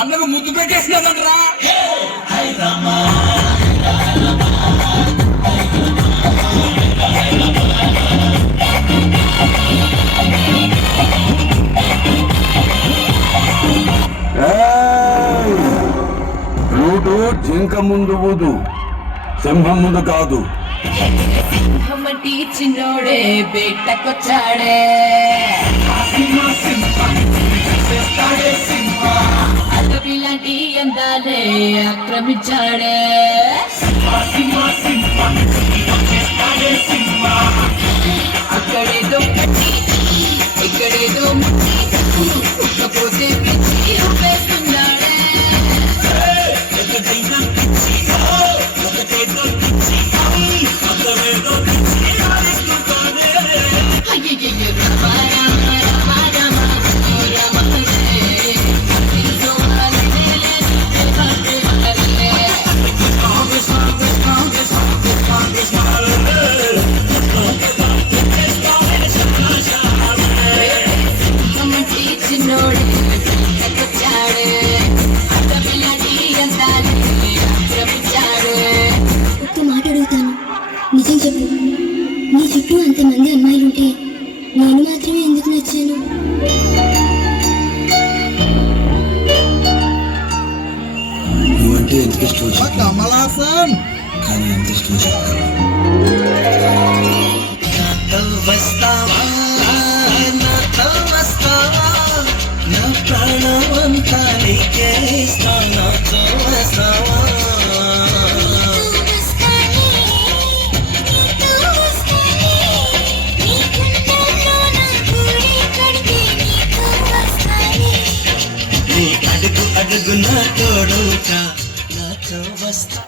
అన్నకు ముద్దు పెట్టేసినదంటరా. రూటు జింక ముందు ఊదు, సింహం ముందు కాదు. చిన్నోడే బేటకొచ్చాడే, అల్లపిలాంటి అందాలే ఆక్రమించాడే. అక్కడేదో కట్టి ఇక్కడేదో ఉక్కపోతే వేస్తున్నాడే. ఒక్క మాట అడుగుతాను, నిజం చెప్పు. నీ చుట్టూ అంతమంది అమ్మాయిలుంటే నేను మాత్రమే ఎందుకు నచ్చాను? నువ్వంటే ఎంత ఇష్టం కమలాసన్ కానీ ఎంత ఇష్టం చెప్పగలను. నా ప్రాణమంతా నీకే ఇస్తానా, వస్తావా? నీ అడుగు అడుగు నా తోడుగా నాతో వస్తా.